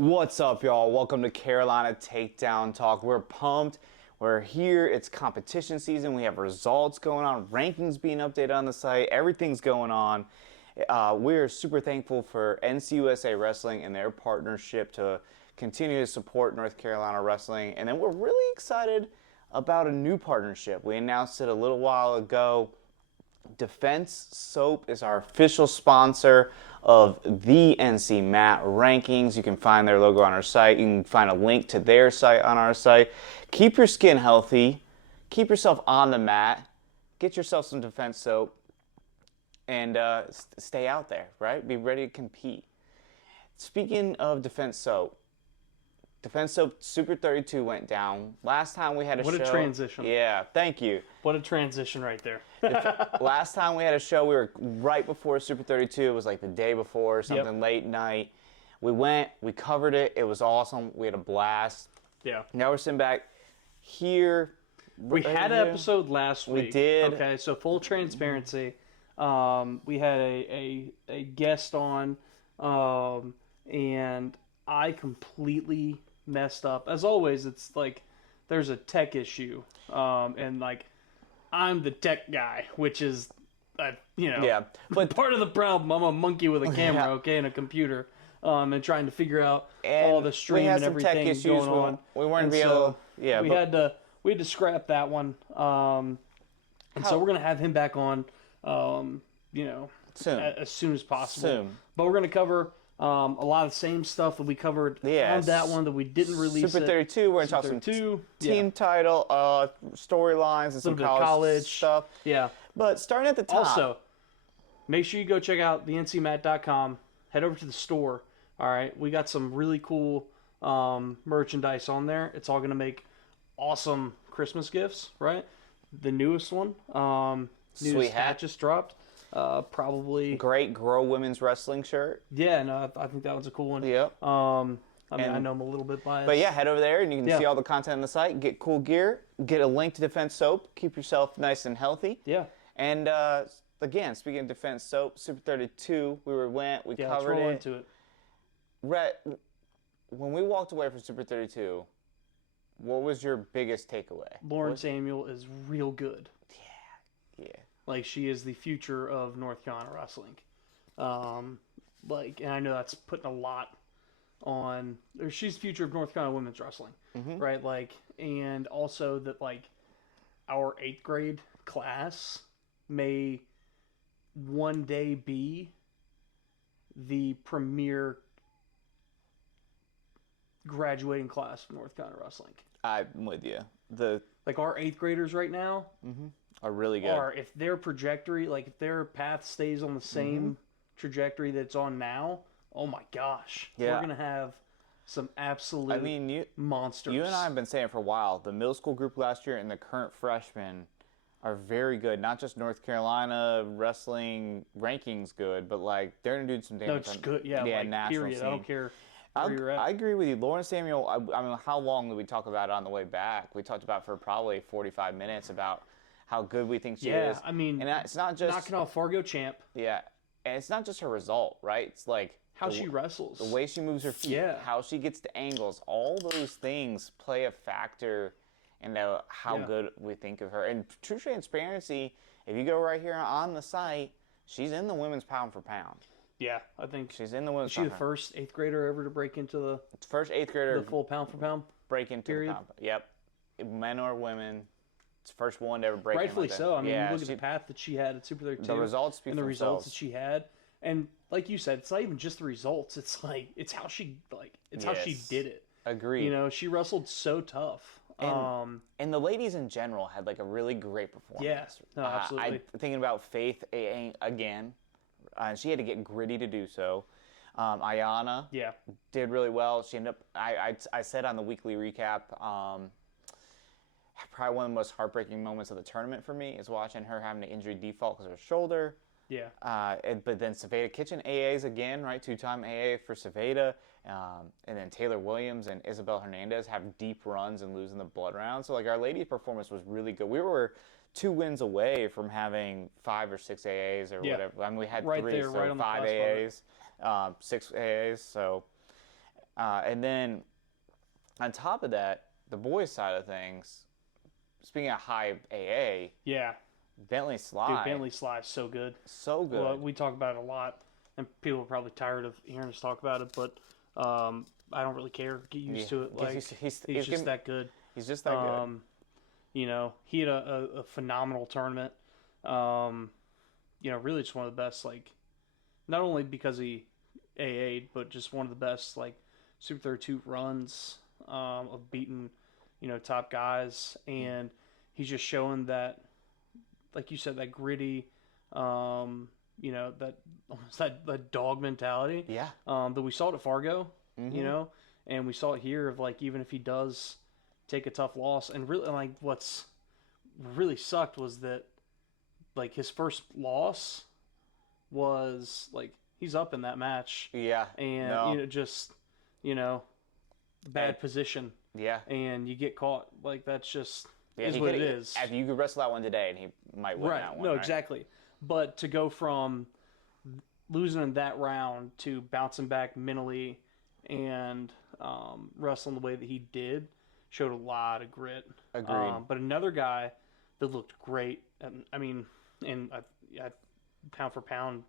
What's up, y'all? Welcome to Carolina Takedown Talk. We're pumped. We're here. It's competition season. We have results going on, rankings being updated on the site. Everything's going on. We're super thankful for NCUSA Wrestling and their partnership to continue to support North Carolina wrestling. And then we're really excited about a new partnership. We announced it a little while ago. Defense Soap is our official sponsor of the NC Mat rankings. You can find their logo on our site. You can find a link to their site on our site. Keep your skin healthy. Keep yourself on the mat. Get yourself some Defense Soap. And stay out there, right? Be ready to compete. Speaking of Defense Soap Super 32 went down. Last time we had a show. What a transition. Yeah, thank you. What a transition right there. Last time we had a show, we were right before Super 32. It was like the day before, something late night. We went, we covered it. It was awesome. We had a blast. Yeah. Now we're sitting back here. We had an episode last week. We did. Okay, so full transparency. We had a guest on, and I completely messed up. As always, it's like there's a tech issue, and like I'm the tech guy, which is, but part of the problem. I'm a monkey with a camera, okay, and a computer, and trying to figure out all the stream and everything going on. We weren't able. We had to scrap that one, and so we're gonna have him back on, soon. As soon as possible. Soon. But we're gonna cover a lot of the same stuff that we covered on that one that we didn't release. Super 32, we're going to talk some team title, storylines, and some college stuff. Yeah. But starting at the top. Also, make sure you go check out thencmat.com. Head over to the store. All right. We got some really cool merchandise on there. It's all going to make awesome Christmas gifts, right? The newest one. Newest hat just dropped. Probably great Grow Women's Wrestling shirt. Yeah, no, I think that was a cool one. Yep. I know I'm a little bit biased. But yeah, head over there and you can see all the content on the site. Get cool gear. Get a link to Defense Soap. Keep yourself nice and healthy. Yeah. And again, speaking of Defense Soap, Super 32, we covered let's roll it. Into it. Rhett, when we walked away from Super 32, what was your biggest takeaway? Lauren Samuel is real good. Yeah. Like, she is the future of North Carolina wrestling. And I know that's putting a lot on... She's the future of North Carolina women's wrestling, right? Like, and also that, like, our 8th grade class may one day be the premier graduating class of North Carolina wrestling. I'm with you. Like, our 8th graders right now... are really good. Or if their trajectory, like if their path stays on the same trajectory that it's on now, oh my gosh. Yeah. We're going to have some absolute monsters. You and I have been saying for a while, the middle school group last year and the current freshmen are very good. Not just North Carolina wrestling rankings good, but like they're doing some damage. No, it's good. Yeah, like, national period. scene. I don't care where you're at. I agree with you. Lauren Samuel, I mean, how long did we talk about it on the way back? We talked about for probably 45 minutes about how good we think she is. I mean, and it's not just knocking off Fargo champ. Yeah, and it's not just her result, right? It's like how she wrestles, the way she moves her feet, how she gets to angles. All those things play a factor in how good we think of her. And true transparency, if you go right here on the site, she's in the women's pound for pound. Yeah, I think she's in the women's. Is she the first 8th grader ever to break into the first 8th grader the full pound for pound break into the pound? Yep, men or women. It's the first one to ever break. Rightfully like so. I mean, you look at the path that she had at Super 32. The results speak and the for results themselves. that she had, and like you said, it's not even just the results. It's like it's how she how she did it. Agreed. You know, she wrestled so tough. And the ladies in general had like a really great performance. Yeah, no, absolutely. Thinking about Faith again, she had to get gritty to do so. Ayana did really well. She ended up. I said on the weekly recap. Probably one of the most heartbreaking moments of the tournament for me is watching her having an injury default because of her shoulder. Yeah. But then Saveda Kitchen AAs again, right? 2-time AA for Saveda. And then Taylor Williams and Isabel Hernandez have deep runs and losing the blood round. So, like, our ladies' performance was really good. We were 2 wins away from having 5 or 6 AAs or whatever. I mean, we had 3, so 5 AAs, 6 AAs. So, And then on top of that, the boys' side of things, speaking of high AA, Yeah. Bentley Sly. Dude, Bentley Sly is so good. So good. Well, we talk about it a lot, and people are probably tired of hearing us talk about it, but I don't really care. Get used to it. Like he's just that good. He's just that good. You know, he had a phenomenal tournament. You know, really just one of the best, like, not only because he AA'd, but just one of the best, like, Super 32 runs of beating, you know, top guys. And he's just showing that, like you said, that gritty, you know, that almost that dog mentality. Yeah. That we saw it at Fargo, you know, and we saw it here of, like, even if he does take a tough loss, and really, like, what's really sucked was that, like, his first loss was, like, he's up in that match. Yeah. And, you know, just, you know, bad position. Yeah. And you get caught. Like, that's just is what it is. You could wrestle that one today, and he might win that one. No, exactly. But to go from losing in that round to bouncing back mentally and wrestling the way that he did showed a lot of grit. Agreed. But another guy that looked great, I mean, and pound for pound,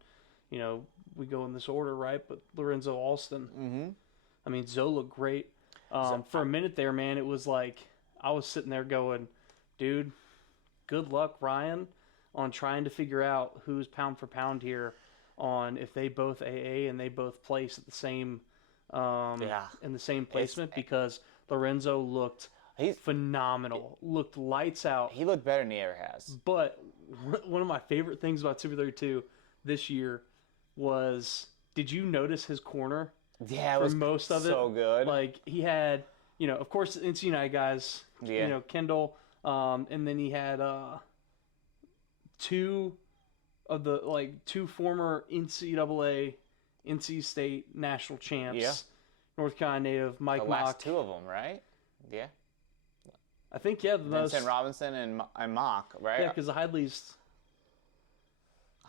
you know, we go in this order, right? But Lorenzo Alston. Mm-hmm. I mean, Zoe looked great. For a minute there, man, it was like I was sitting there going, dude, good luck, Ryan, on trying to figure out who's pound for pound here on if they both AA and they both place at the same in the same placement, because Lorenzo looked phenomenal. Looked lights out. He looked better than he ever has. But one of my favorite things about Super 32 this year was, did you notice his corner? Yeah, it was most of it. So good. Like, he had, you know, of course, the NC United guys, you know, Kendall, and then he had two former NCAA, NC State national champs. Yeah. North Carolina native, Mike The Mock. last two of them, right? Yeah. I think, yeah, Vincent Robinson and Mock, right? Yeah, because the Hidleys.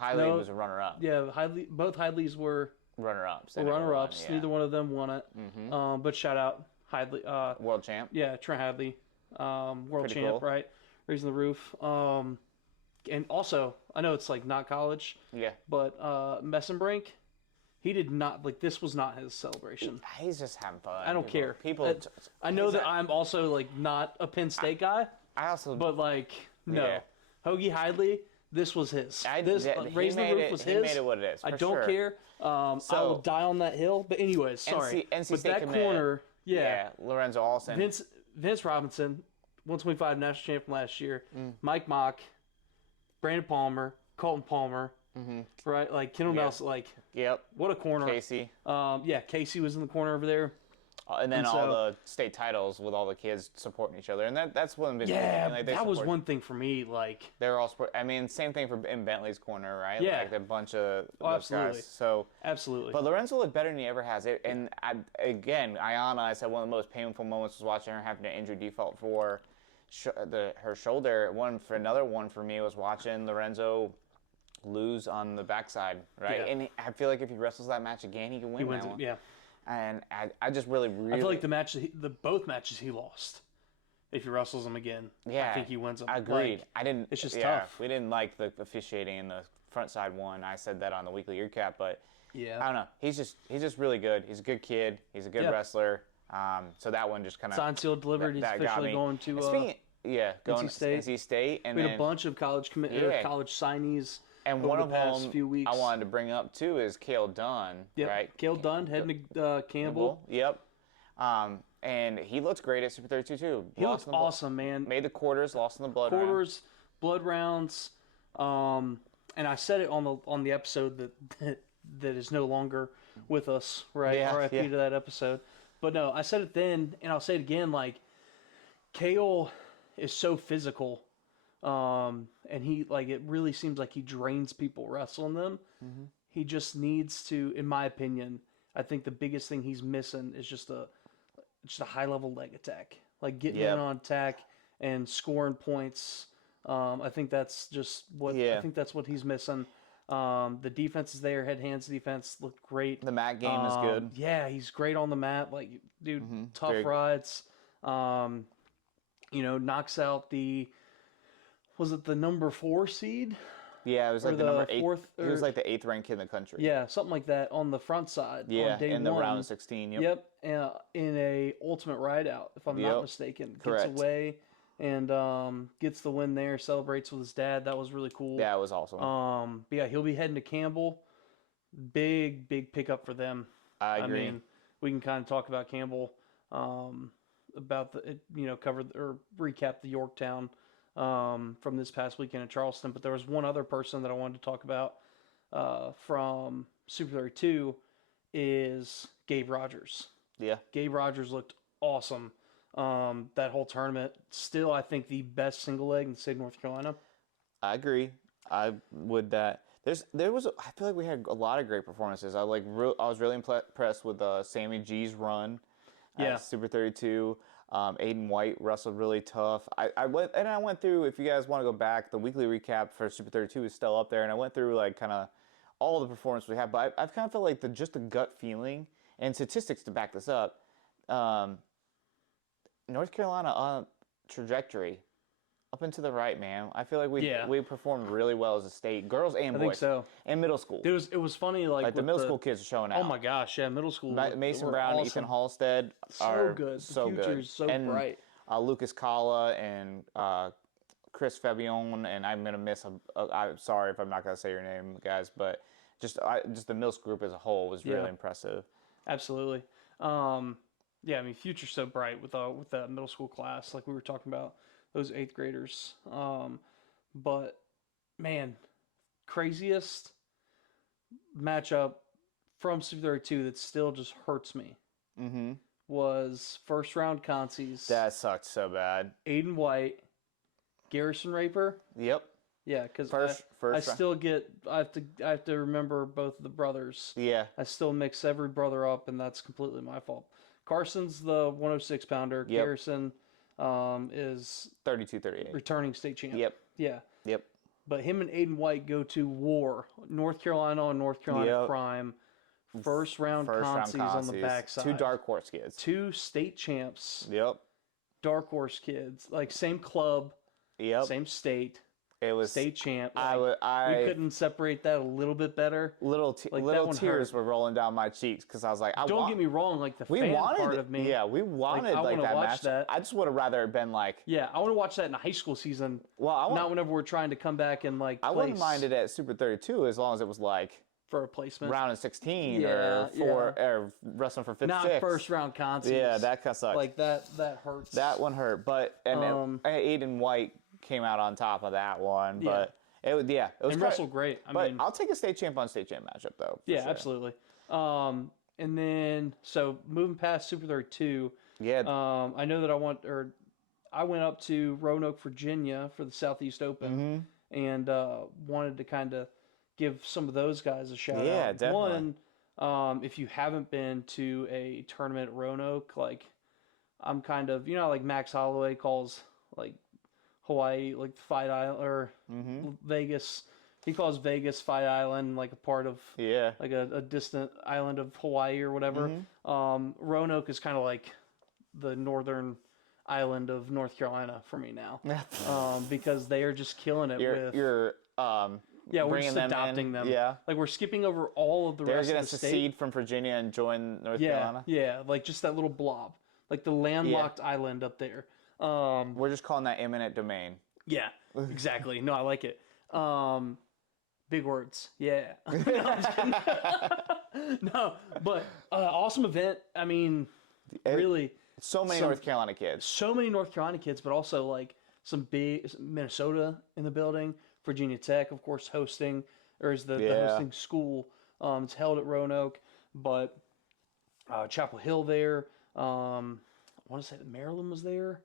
Hidley was a runner-up. Yeah, both Hidleys were runner-ups. Runner-ups. Yeah. Neither one of them won it. Mm-hmm. But shout out Hidley. World champ. Yeah, Trent Hadley. World Pretty champ, cool. right? Raising the roof. And also, I know it's like not college. Yeah. But Messenbrink, he did not, like, this was not his celebration. He's just having fun. I don't care. People. I know that I'm also, like, not a Penn State guy. I also. But, like, no. Yeah. Hogey Hidley, this was his. Raising the roof was his. He made it what it is. I don't care. I will die on that hill. But anyways, sorry. NC but State that commit, corner, yeah. Lorenzo Alston. Vince Robinson, 125 national champion last year. Mike Mock, Brandon Palmer, Colton Palmer. Mm-hmm. Right, like Kendall Nelson, like, yep, what a corner. Casey, Casey was in the corner over there, and then all the state titles with all the kids supporting each other, and that's one big like, that was one thing for me. Like, they're all I mean, same thing in Bentley's corner, right? Yeah, like a bunch of those guys. So absolutely. But Lorenzo looked better than he ever has. And Ayanna, I said one of the most painful moments was watching her having an injury default for her shoulder. Another one for me was watching Lorenzo lose on the backside, right? Yeah. And I feel like if he wrestles that match again, he can win that one. Yeah. And I just really I feel like both matches he lost. If he wrestles them again, I think he wins them. I agreed. Like, it's just tough. We didn't like the officiating in the front side one. I said that on the weekly recap, but yeah, I don't know. He's just really good. He's a good kid. He's a good wrestler. So that one just kind of signed, sealed, delivered. He's officially going to going NC State, and we had a bunch of college college signees. And one of them few weeks. I wanted to bring up too is Cale Dunn, right? Cale Dunn heading to Campbell. Yep. And he looks great at Super 32 too. He looks awesome, man. Made the quarters, lost in the blood round. Blood rounds. And I said it on the episode that is no longer with us, right? Yeah, RIP to that episode. But no, I said it then, and I'll say it again. Like, Cale is so physical. And he, like, it really seems like he drains people wrestling them. Mm-hmm. He just needs to, in my opinion, I think the biggest thing he's missing is just a high level leg attack, like getting in on attack and scoring points. I think that's just what I think that's what he's missing. The defense is there. Head hands defense looked great. The mat game is good. Yeah, he's great on the mat. Like, dude, tough rides. Knocks out was it the number 4 seed? Yeah, it was like the number 8. Fourth, He was like the 8th ranked kid in the country. Yeah, something like that on the front side. Yeah, on day in the 1. round of 16. Yep, in a ultimate ride out, if I'm not mistaken. Correct. Gets away and gets the win there. Celebrates with his dad. That was really cool. Yeah, it was awesome. But yeah, he'll be heading to Campbell. Big pickup for them. I agree. I mean, we can kind of talk about Campbell, about recap the Yorktown from this past weekend in Charleston. But there was one other person that I wanted to talk about from Super 32 is Gabe Rogers. Yeah. Gabe Rogers looked awesome that whole tournament. Still, I think the best single leg in the state of North Carolina. I agree. I would that. I feel like we had a lot of great performances. I was really impressed with Sammy G's run at Super 32. Aiden White wrestled really tough. I went through, if you guys want to go back, the weekly recap for Super 32 is still up there, and I went through like kind of all the performance we had, but I've kind of felt like just the gut feeling and statistics to back this up. North Carolina trajectory up and to the right, man. I feel like we performed really well as a state, girls and boys. I think so. And middle school. It was funny, like the middle school kids are showing out. Oh my gosh, yeah, middle school. Mason Brown, awesome. Ethan Halstead so good. The future is so bright. Lucas Kala and Chris Fabion, and I'm gonna miss. I'm sorry if I'm not gonna say your name, guys, but just the middle school group as a whole was really impressive. Absolutely. Yeah, I mean, future's so bright with that middle school class, like we were talking about those 8th graders. But man, craziest matchup from Super 32 that still just hurts me was first round consies. That sucked so bad. Aiden White, Garrison Raper. Yep. Yeah, because I have to remember both of the brothers. Yeah. I still mix every brother up, and that's completely my fault. Carson's the 106 pounder. Yep. Garrison is 32-38. returning state champ. Yep. Yeah. Yep. But him and Aiden White go to war. North Carolina on North Carolina Prime. First round consies on the backside. 2 dark horse kids. 2 state champs. Yep. Dark horse kids. Like same club. Yep. Same state. It was state champ. We couldn't separate that a little bit better. Little tears were rolling down my cheeks because I was like, Don't get me wrong, like the fan part of me. Yeah, we wanted like that watch match. that. I just would have rather been like. Yeah, I want to watch that in a high school season. Well, not whenever we're trying to come back and like. I wouldn't mind it at Super 32 as long as it was like. For a placement. Round of 16 or wrestling for 5th, Not 6th. first round consies. Yeah, that kind of sucked. Like that hurts. That one hurt, but Aiden White came out on top of that one, but. It was and wrestled great. I mean, I'll take a state champ on state champ matchup though. Yeah, sure. Absolutely. And then so moving past Super 32. Yeah. I know that I went up to Roanoke, Virginia for the Southeast Open, and wanted to kind of give some of those guys a shout out. Yeah, definitely. One, if you haven't been to a tournament at Roanoke, like I'm kind of like Max Holloway calls like. Hawaii, like Fight Island, or Vegas. He calls Vegas Fight Island, like a part of, like a distant island of Hawaii or whatever. Roanoke is kind of like the northern island of North Carolina for me now, because they are just killing it. We're just adopting them. Yeah, like we're skipping over all of the rest of the state. They're going to secede from Virginia and join North Carolina. Yeah, like just that little blob, like the landlocked island up there. We're just calling that eminent domain. Yeah, exactly. No, I like it. Big words. Yeah. No, but awesome event. I mean, really. So many North Carolina kids. So many North Carolina kids, but also like some big Minnesota in the building. Virginia Tech, of course, hosting, or is the hosting school. It's held at Roanoke, but Chapel Hill there. I want to say that Maryland was there.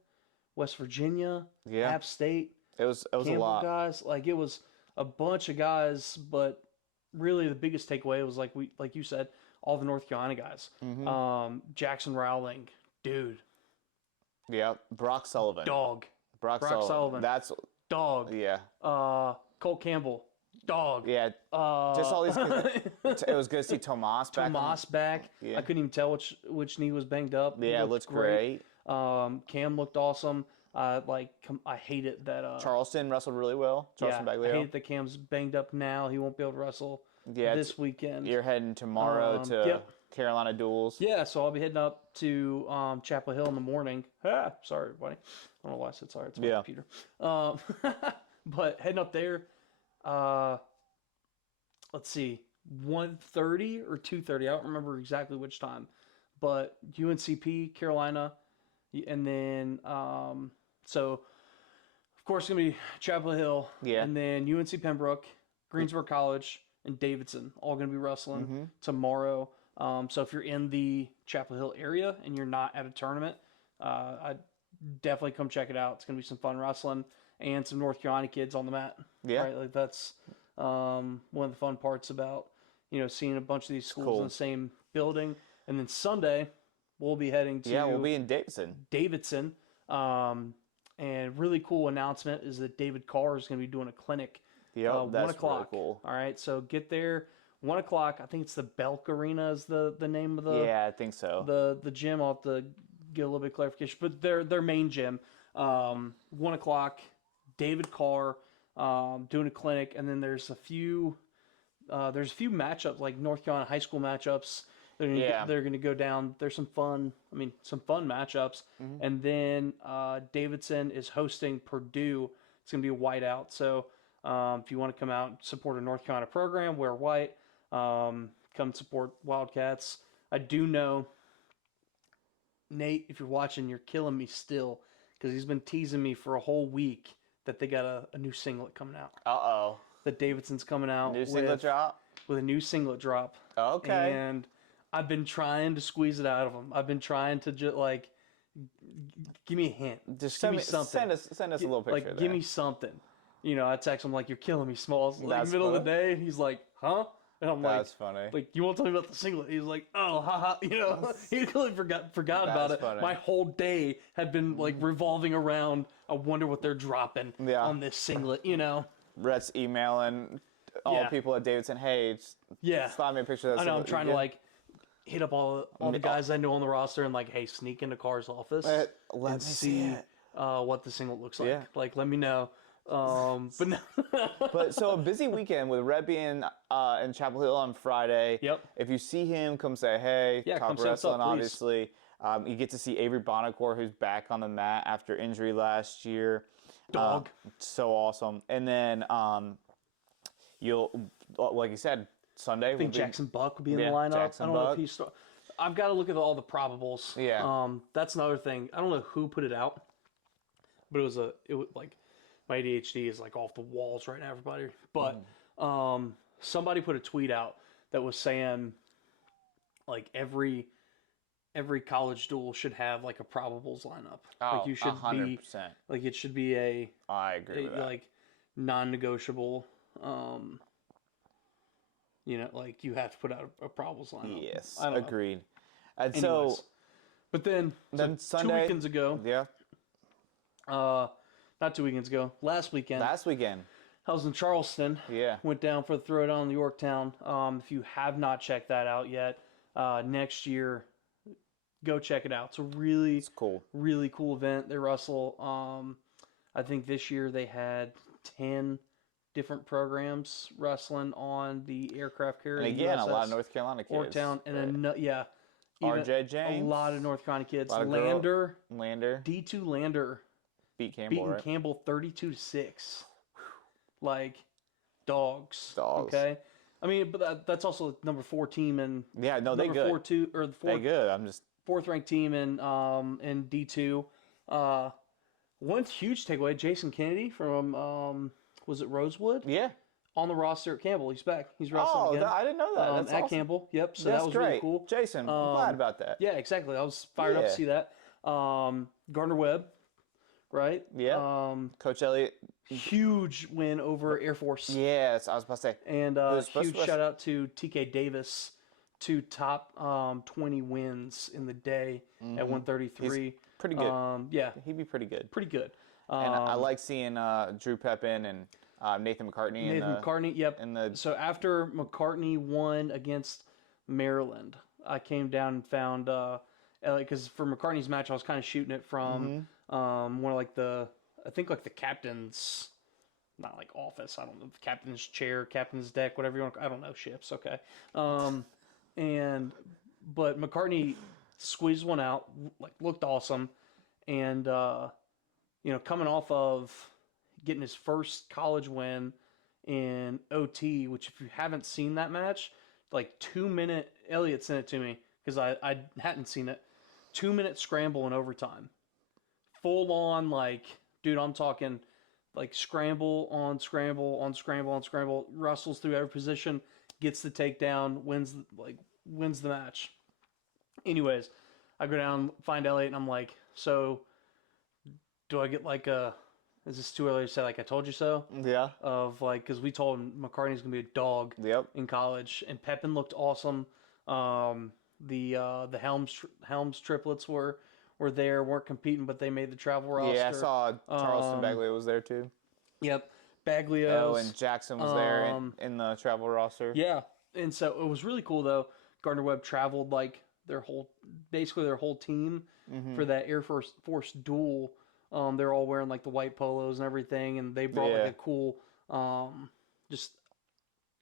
West Virginia, App State. It was Campbell a lot. Guys, like it was a bunch of guys, but really the biggest takeaway was like you said, all the North Carolina guys. Jackson Rowling, dude. Yeah, Brock Sullivan. Dog. Brock Sullivan. That's dog. Yeah. Colt Campbell. Dog. Yeah. Just all these kids. It was good to see Tomas back. Tomas back. Yeah. I couldn't even tell which knee was banged up. Yeah, it looks great. Cam looked awesome. I hate it that Charleston wrestled really well. Charleston Baglio. I hate that Cam's banged up now. He won't be able to wrestle this weekend. You're heading tomorrow to Carolina Duels. Yeah, so I'll be heading up to Chapel Hill in the morning. Sorry, everybody. I don't know why I said sorry. It's my computer. But heading up there, let's see, 1:30 or 2:30. I don't remember exactly which time. But UNCP, Carolina, and then so of course it's gonna be Chapel Hill, and then UNC Pembroke, Greensboro College, and Davidson all gonna be wrestling tomorrow. So if you're in the Chapel Hill area and you're not at a tournament, I definitely come check it out. It's gonna be some fun wrestling and some North Carolina kids on the mat. Yeah, right? Like that's one of the fun parts about seeing a bunch of these schools in the same building. And then Sunday, we'll be heading to... Yeah, we'll be in Davidson. And really cool announcement is that David Carr is going to be doing a clinic. Yep, that's 1 o'clock. Really cool. All right, so get there. 1 o'clock. I think it's the Belk Arena is the name of the... Yeah, I think so. The gym. I'll have to get a little bit of clarification. But their main gym. 1 o'clock, David Carr doing a clinic. And then there's a few matchups, like North Carolina high school matchups. They're going to go down. There's some fun matchups. And then Davidson is hosting Purdue. It's going to be a whiteout. So if you want to come out and support a North Carolina program, wear white. Come support Wildcats. I do know, Nate, if you're watching, you're killing me still because he's been teasing me for a whole week that they got a new singlet coming out. Uh-oh. That Davidson's coming out singlet drop? With a new singlet drop. Okay. And I've been trying to squeeze it out of him. I've been trying to just give me a hint. Just give me something. Send us a little picture. Give me something. I text him you're killing me, Smalls. Middle of the day, and he's like, huh? And I'm that's funny. You won't tell me about the singlet. He's like, oh, haha. He really forgot about it. Funny. My whole day had been revolving around. I wonder what they're dropping on this singlet. Rhett's emailing all people at Davidson. Hey, slide me a picture of that. I know. I'm trying to hit up all the guys I know on the roster and hey, sneak into Carr's office and see what the singlet looks like. Yeah. Let me know. But no. But so a busy weekend with Rhett being in Chapel Hill on Friday. Yep. If you see him, come say hey. Yeah, Top come Wrestling, obviously. You get to see Avery Bonacore, who's back on the mat after injury last year. Dog. So awesome. And then you'll, like you said, Sunday. I think Jackson Buck will be in the lineup. I don't know if he's. I've got to look at all the probables. Yeah. That's another thing. I don't know who put it out, but it was my ADHD is off the walls right now, everybody. But somebody put a tweet out that was saying every college duel should have a probables lineup. Oh, you should 100%. It should be a. I agree with that. Non-negotiable. You have to put out a probables lineup. Yes, agreed. And anyways, but then Sunday, 2 weekends ago. Yeah. Not 2 weekends ago. Last weekend. I was in Charleston. Yeah. Went down for the Throwdown in Yorktown. If you have not checked that out yet, next year, go check it out. It's cool. Really cool event. They wrestle. I think this year they had 10 different programs wrestling on the aircraft carrier. And again, USS, a lot of North Carolina kids. Yorktown, and RJ James. A lot of North Carolina kids. Lander. D2 Lander. Beat Campbell, right? Campbell 32-6. Dogs. Okay. I mean, but that's also number 4 team in. Yeah, no, they good. 4-2 or the 4th. They good. I'm just 4th ranked team in D2. One huge takeaway: Jason Kennedy from was it Rosewood? Yeah. On the roster at Campbell. He's back. He's wrestling again. I didn't know that. That's at awesome. Campbell. Yep. So that's that was great. really cool. Jason, I'm glad about that. Yeah, exactly. I was fired up to see that. Gardner Webb, right? Yeah. Coach Elliott. Huge win over Air Force. Yes, I was about to say. And huge shout out to TK Davis, 2 top 20 wins in the day at 133. He's pretty good. Yeah. He'd be pretty good. Pretty good. And I like seeing Drew Pepin and Nathan McCartney. Nathan McCartney, yep. In the So after McCartney won against Maryland, I came down and found because for McCartney's match, I was kind of shooting it from one of like I think like the captain's, not like office, I don't know, the captain's chair, captain's deck, whatever you want. I don't know, ships, okay. But McCartney squeezed one out, like looked awesome, and coming off of getting his first college win in OT, which if you haven't seen that match, like 2 minute, Elliot sent it to me because I hadn't seen it. 2 minute scramble in overtime, full on, like, dude, I'm talking like scramble on scramble on scramble on scramble, wrestles through every position, gets the takedown, wins the match. Anyways, I go down, find Elliot, and I'm like, so do I get like is this too early to say like I told you so? Yeah. Of like, because we told him McCartney's gonna be a dog in college, and Pepin looked awesome. The Helms triplets were there, weren't competing, but they made the travel roster. Yeah, I saw Charleston Baglio was there too. Yep, Baglio. Oh, and Jackson was there in the travel roster. Yeah, and so it was really cool though. Gardner Webb traveled like basically their whole team for that Air Force duel. They're all wearing like the white polos and everything, and they brought like a cool, just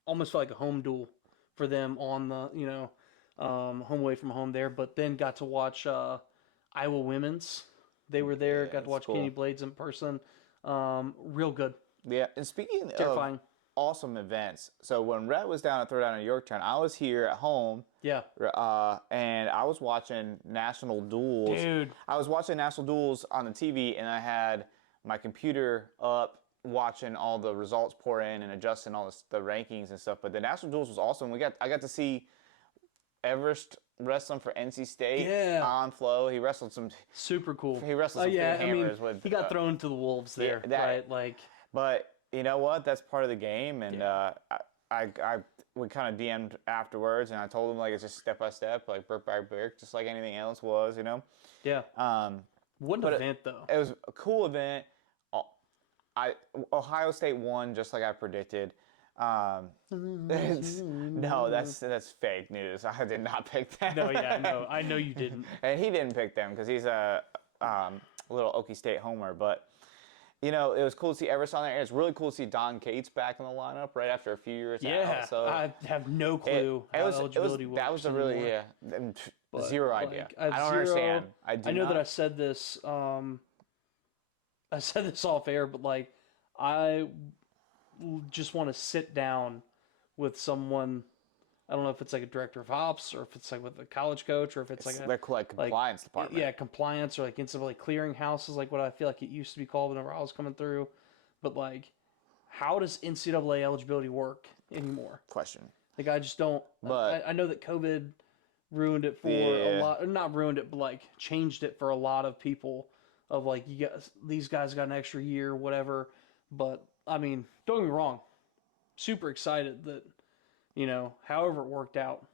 almost felt like a home duel for them on the home away from home there. But then got to watch Iowa women's. They were there. Got to watch Kenny Blades in person. Real good. Yeah, and speaking Terrifying. of awesome events, so when Rhett was down at Throwdown in Yorktown, I was here at home. Yeah. And I was watching national duels. Dude. I was watching national duels on the TV, and I had my computer up watching all the results pour in and adjusting all the rankings and stuff. But the national duels was awesome. I got to see Everest wrestling for NC State on Flow. He wrestled some super cool. He wrestled some hammers with. He got thrown to the wolves there, right? Like, but you know what? That's part of the game, and we kind of DM'd afterwards, and I told him like it's just step by step, like brick by brick, just like anything else was, Yeah. What an event though. It was a cool event. Ohio State won just like I predicted. No, that's fake news. I did not pick them. No, yeah, no, I know you didn't. And he didn't pick them because he's a little Okie State homer. But it was cool to see Everest on there, and it's really cool to see Don Cates back in the lineup right after a few years out. So I have no clue how eligibility works. That was a really zero idea. I don't understand. I know that I said this. I said this off air, but like I just want to sit down with someone. I don't know if it's like a director of ops or if it's like with a college coach or if it's like a compliance department. Yeah, compliance or like instantly clearing houses, like what I feel like it used to be called whenever I was coming through. But like, how does NCAA eligibility work anymore? Question. Like, I just don't. But I know that COVID ruined it for a lot. Not ruined it, but like changed it for a lot of people. Of like, these guys got an extra year, whatever. But I mean, don't get me wrong. Super excited that, however it worked out.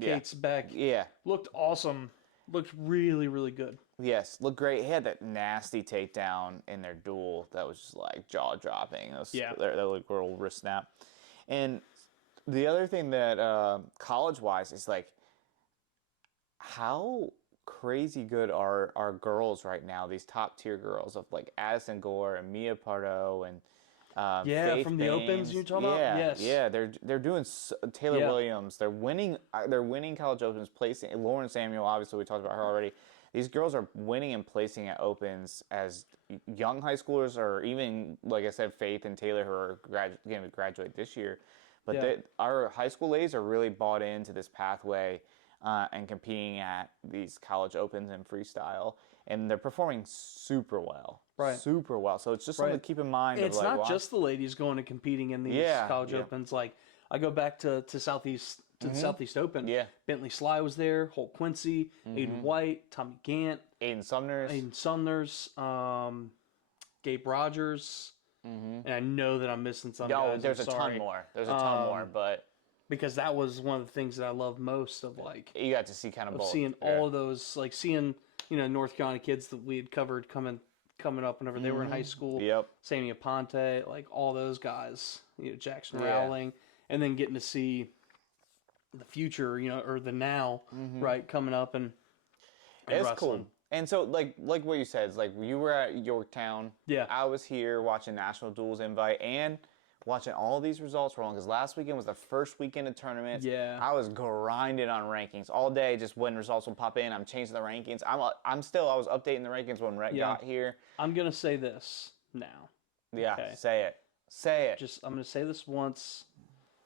Kate's back. Yeah. Looked awesome. Looked really, really good. Yes, looked great. He had that nasty takedown in their duel that was just like jaw dropping. That looked a little wrist snap. And the other thing that college wise is like, how crazy good are our girls right now? These top tier girls of like Addison Gore and Mia Pardo and Faith from the Baines. Opens you're talking about. Yes, yeah, they're doing Taylor Williams. They're winning. They're winning college opens, placing. Lauren Samuel, obviously, we talked about her already. These girls are winning and placing at opens as young high schoolers, or even like I said, Faith and Taylor, who are going to graduate this year. But our high school ladies are really bought into this pathway and competing at these college opens and freestyle, and they're performing super well. Right. Super well. So it's just something to keep in mind. It's not just the ladies going and competing in these college opens. Like, I go back to Southeast the Southeast Open. Yeah. Bentley Sly was there, Holt Quincy, Aiden White, Tommy Gant, Aiden Sumners, Gabe Rogers, and I know that I'm missing some guys. There's a ton more. But because that was one of the things that I love most of, like, you got to see kind of both. Seeing all of those, like seeing North Carolina kids that we had covered coming coming up whenever they were in high school. Yep. Sammy Aponte, like all those guys, Jackson Rowling, and then getting to see the future, or the now, right, coming up and it's wrestling. cool. And so, like what you said, it's like you were at Yorktown. Yeah. I was here watching National Duels Invite and watching all these results rolling because last weekend was the first weekend of tournaments. Yeah. I was grinding on rankings all day. Just when results will pop in, I'm changing the rankings. I was updating the rankings when Rhett got here. I'm gonna say this now. Yeah, okay? Say it. I'm gonna say this once,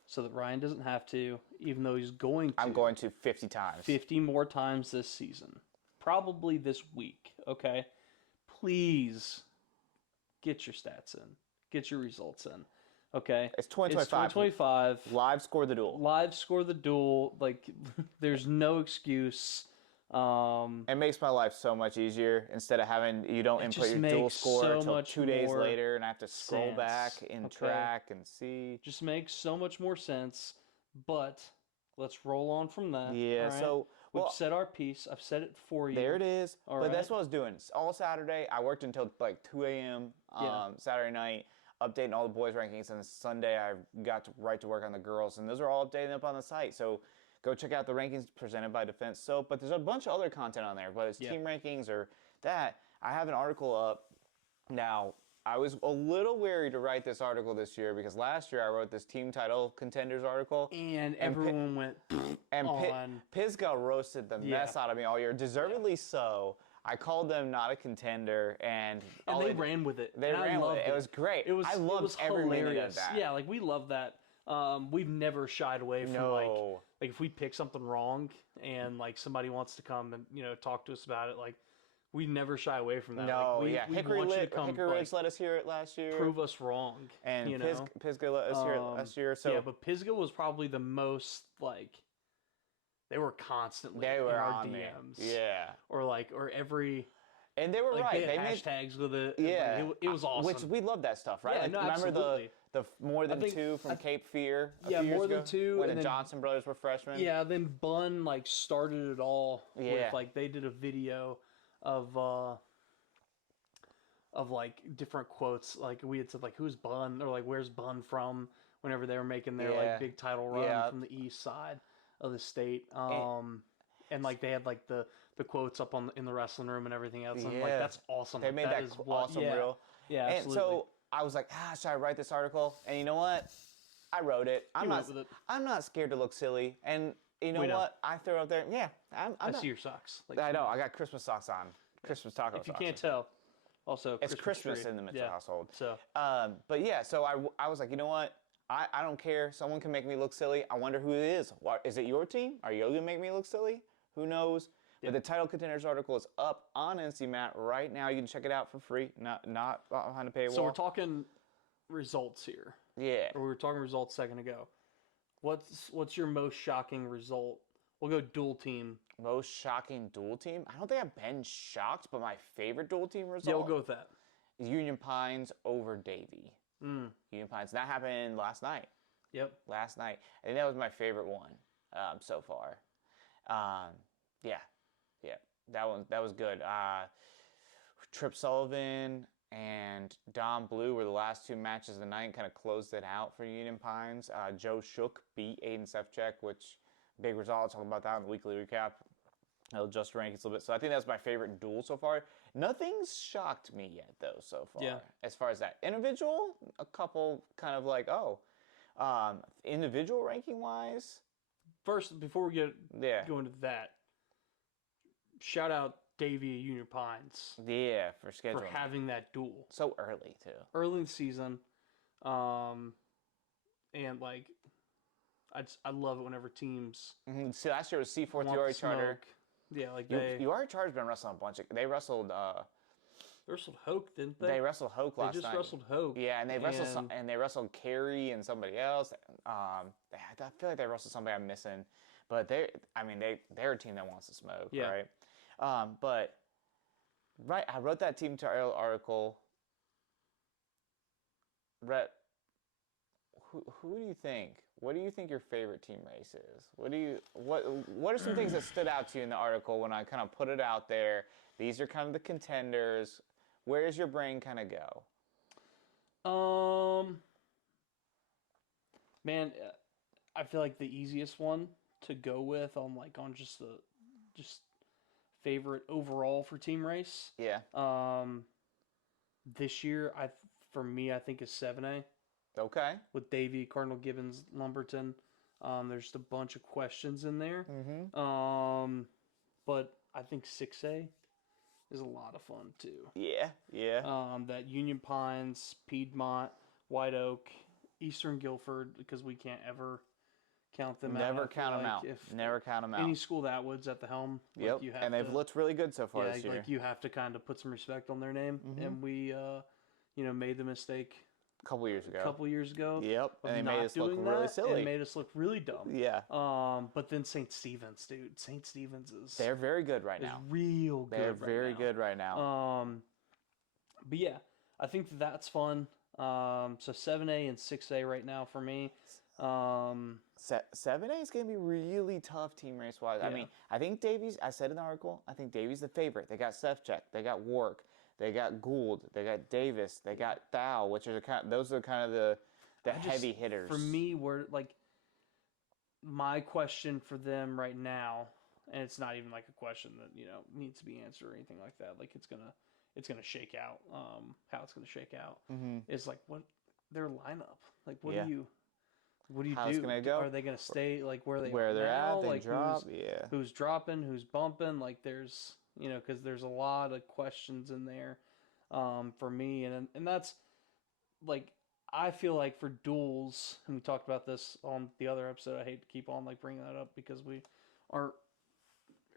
so that Ryan doesn't have to, even though he's going to. I'm going to 50 times. 50 more times this season. Probably this week, okay? Please get your stats in. Get your results in, okay? It's 2025. It's 2025. Live score the duel. Live score the duel. Like, there's no excuse. It makes my life so much easier instead of having you don't input your duel score until 2 days later and I have to scroll back in track and see. Just makes so much more sense, but let's roll on from that. Yeah, right? so we've said our piece. I've said it for you. There it is. All but right. that's what I was doing. All Saturday, I worked until like 2 a.m. Saturday night, updating all the boys' rankings. And Sunday, I got right to work on the girls. And those are all updated up on the site. So go check out the rankings presented by Defense Soap. But there's a bunch of other content on there, whether it's team rankings or that. I have an article up now. I was a little wary to write this article this year because last year I wrote this team title contenders article. And everyone went on. Pisgah roasted the mess out of me all year, deservedly so. I called them not a contender, and they ran with it. They ran with it. It was great. I loved every minute of that. Yeah, like we love that. We've never shied away from like if we pick something wrong and like somebody wants to come and talk to us about it, like we never shy away from that. No, we Hickory Ridge let us hear it last year. Prove us wrong. And Pisgah let us hear it last year. So yeah, but Pisgah was probably the most like they were constantly in our DMs. Me. Yeah. Or every. And they were like, right. They had hashtags with it. Yeah. Like, it was awesome. Which we love that stuff, right? Yeah, like, no, remember absolutely. the more than two from Cape Fear a few more years than ago, two. when and the then, Johnson brothers were freshmen? Yeah, then Bun like started it all with like they did a video of like different quotes. Like we had said like who's Bun or like where's Bun from whenever they were making their like big title run from the east side of the state. And like they had like the quotes up in the wrestling room and everything else. And I'm like, that's awesome. They made that awesome reel. Yeah, and absolutely. so I was like, should I write this article? And you know what? I wrote it. I'm not scared to look silly. And you know what? I throw it up there. Yeah, I see your socks. Like, I know. I got Christmas socks on. Christmas taco socks. If you can't tell, also it's Christmas in the Mitchell household. So, but yeah, so I was like, you know what? I don't care. Someone can make me look silly. I wonder who it is. Is it your team? Are you going to make me look silly? Who knows? But the title contenders article is up on NCMat right now. You can check it out for free, not behind a paywall. So we're talking results here. Yeah. Or we were talking results a second ago. What's your most shocking result? We'll go dual team. Most shocking dual team? I don't think I've been shocked, but my favorite dual team result. Yeah, we'll go with that. Union Pines over Davie. Union Pines. That happened last night. Yep. Last night. I think that was my favorite one so far. Yeah. That was good. Trip Sullivan and Dom Blue were the last two matches of the night and kind of closed it out for Union Pines. Joe Shook beat Aiden Sefcek, which big result. I'll talk about that in the weekly recap. I'll adjust rankings a little bit. So I think that's my favorite duel so far. Nothing's shocked me yet, though, so far. Yeah. As far as that. Individual, a couple kind of like, individual ranking-wise. First, before we go into that, shout out Davie Union Pines. Yeah, for scheduling. For having that duel. So early, too. Early in the season. And, like, I love it whenever teams... Mm-hmm. See, last year was C4th URI Charter. Yeah, like URI Charter's been wrestling a bunch of... They wrestled... They wrestled Hoke, didn't they? They wrestled Hoke last night. They just wrestled Hoke. Yeah, and they wrestled Carey and somebody else. I feel like they wrestled somebody I'm missing. But they're a team that wants to smoke, right? But I wrote that team title article. Rhett, who do you think? What do you think your favorite team race is? What are some things that stood out to you in the article when I kind of put it out there? These are kind of the contenders. Where does your brain kind of go? Man, I feel like the easiest one to go with on just the favorite overall for team race. Yeah. This year, for me, I think is 7A. Okay. With Davey, Cardinal Gibbons, Lumberton. There's just a bunch of questions in there. But I think 6A is a lot of fun too. Yeah. Yeah. That Union Pines, Piedmont, White Oak, Eastern Guilford, because we can't ever count them out. Never count them out. Never count them out. Any school that wood's at the helm. Yep. You have and they've looked really good so far this year. You have to kind of put some respect on their name. And we, made the mistake a couple years ago. Yep. And they made us look really silly. And made us look really dumb. Yeah. But then St. Stephen's, dude. St. Stephen's they're very good right now. Real good. They're very good right now. But yeah, I think that's fun. So 7A and 6A right now for me. 7A is going to be really tough team race wise. Yeah. I mean, I think Davies, I said in the article, I think Davies the favorite. They got Sefcek, they got Wark, they got Gould, they got Davis, they got Thao, which are those are kind of the heavy hitters. For me, my question for them right now, and it's not even like a question that, needs to be answered or anything like that. Like it's gonna shake out, how it's gonna shake out is like what their lineup. Like what do you How's do? Gonna go? Are they gonna stay like where they're now? at? They like drop, who's dropping, who's bumping? Like there's because there's a lot of questions in there for me, and that's like I feel like for duels, and we talked about this on the other episode. I hate to keep on bringing that up because we aren't,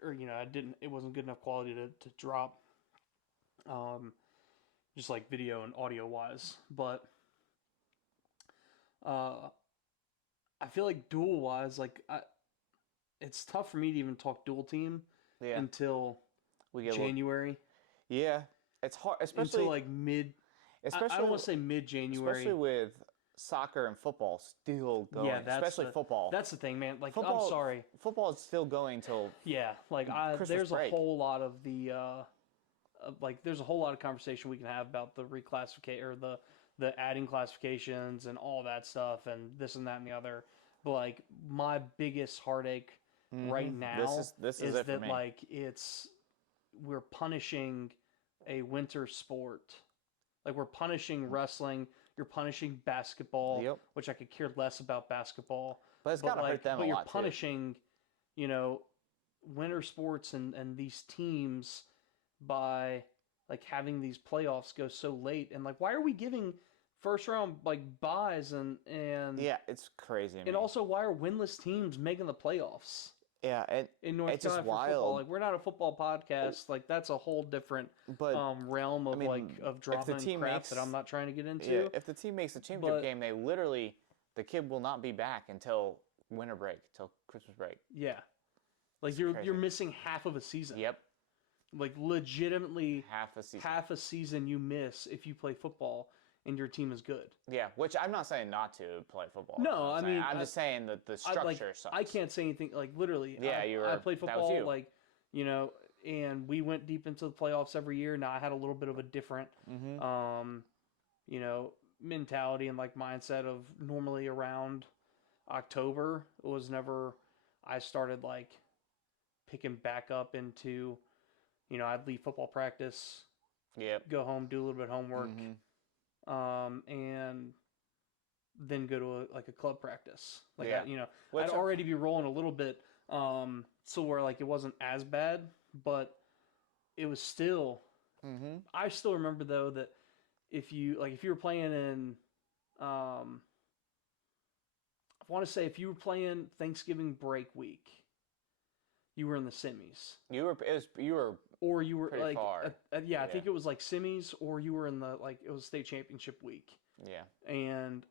or it wasn't good enough quality to drop, just like video and audio wise, but I feel like duel wise, it's tough for me to even talk duel team until we get January. It's hard, especially until mid. Especially I don't want to say mid January, especially with soccer and football still going. Yeah, especially football. That's the thing, man. Football, I'm sorry, football is still going till there's break. A whole lot of the there's a whole lot of conversation we can have about the reclassification or the adding classifications and all that stuff and this and that and the other. But my biggest heartache right now is that we're punishing a winter sport. We're punishing wrestling. You're punishing basketball, which I could care less about basketball. But it's got to hurt them a lot, But you're punishing, winter sports and these teams by having these playoffs go so late. And why are we giving first round buys and yeah, it's crazy. And also, why are winless teams making the playoffs? Yeah, in North it's just wild. Football. We're not a football podcast. That's a whole different realm of of drama and crap that I'm not trying to get into. Yeah, if the team makes the championship game, the kid will not be back until winter break, till Christmas break. Yeah, you're missing half of a season. Yep. Legitimately half a season. Half a season you miss if you play football and your team is good. Yeah, which I'm not saying not to play football. No, I'm just saying that the structure sucks. I can't say anything literally. Yeah, I played football and we went deep into the playoffs every year. Now I had a little bit of a different mentality and mindset of normally around October. It was never I started picking back up into I'd leave football practice, go home, do a little bit of homework, and then go to a club practice. I'd already be rolling a little bit, so where it wasn't as bad, but it was still. I still remember though that if you were playing in, I want to say if you were playing Thanksgiving break week, you were in the semis. You were pretty far. I think it was semis, or you were in the it was state championship week. Yeah. And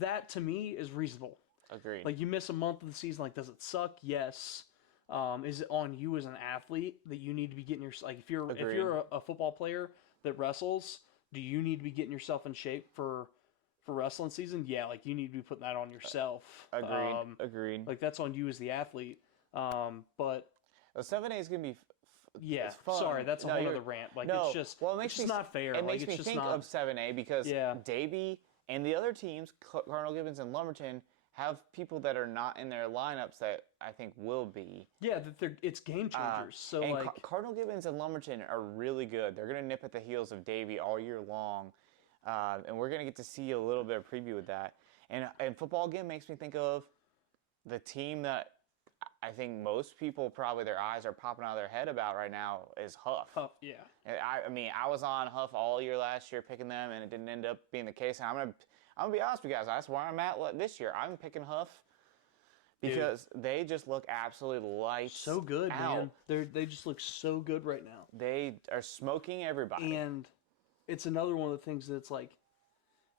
that to me is reasonable. Agreed. You miss a month of the season. Does it suck? Yes. Is it on you as an athlete that you need to be getting your if you're a football player that wrestles, do you need to be getting yourself in shape for wrestling season? Yeah, you need to be putting that on yourself. Agreed. That's on you as the athlete. But 7A is gonna be Yeah, it's fun. sorry, that's a whole other rant. Like, it's just not fair. It makes like, me it's think just not... of 7A because Davey and the other teams, Cardinal Gibbons and Lumberton, have people that are not in their lineups that I think will be. Yeah, it's game changers. So, and like... Cardinal Gibbons and Lumberton are really good. They're going to nip at the heels of Davey all year long. And we're going to get to see a little bit of preview with that. And football, again, makes me think of the team that I think most people probably their eyes are popping out of their head about right now is Huff. Huff, yeah. I mean, I was on Huff all year last year picking them, and it didn't end up being the case. And I'm gonna be honest with you guys. That's where I'm at this year. I'm picking Huff because they just look absolutely lights so good, out. man. They just look so good right now. They are smoking everybody. And it's another one of the things that's like,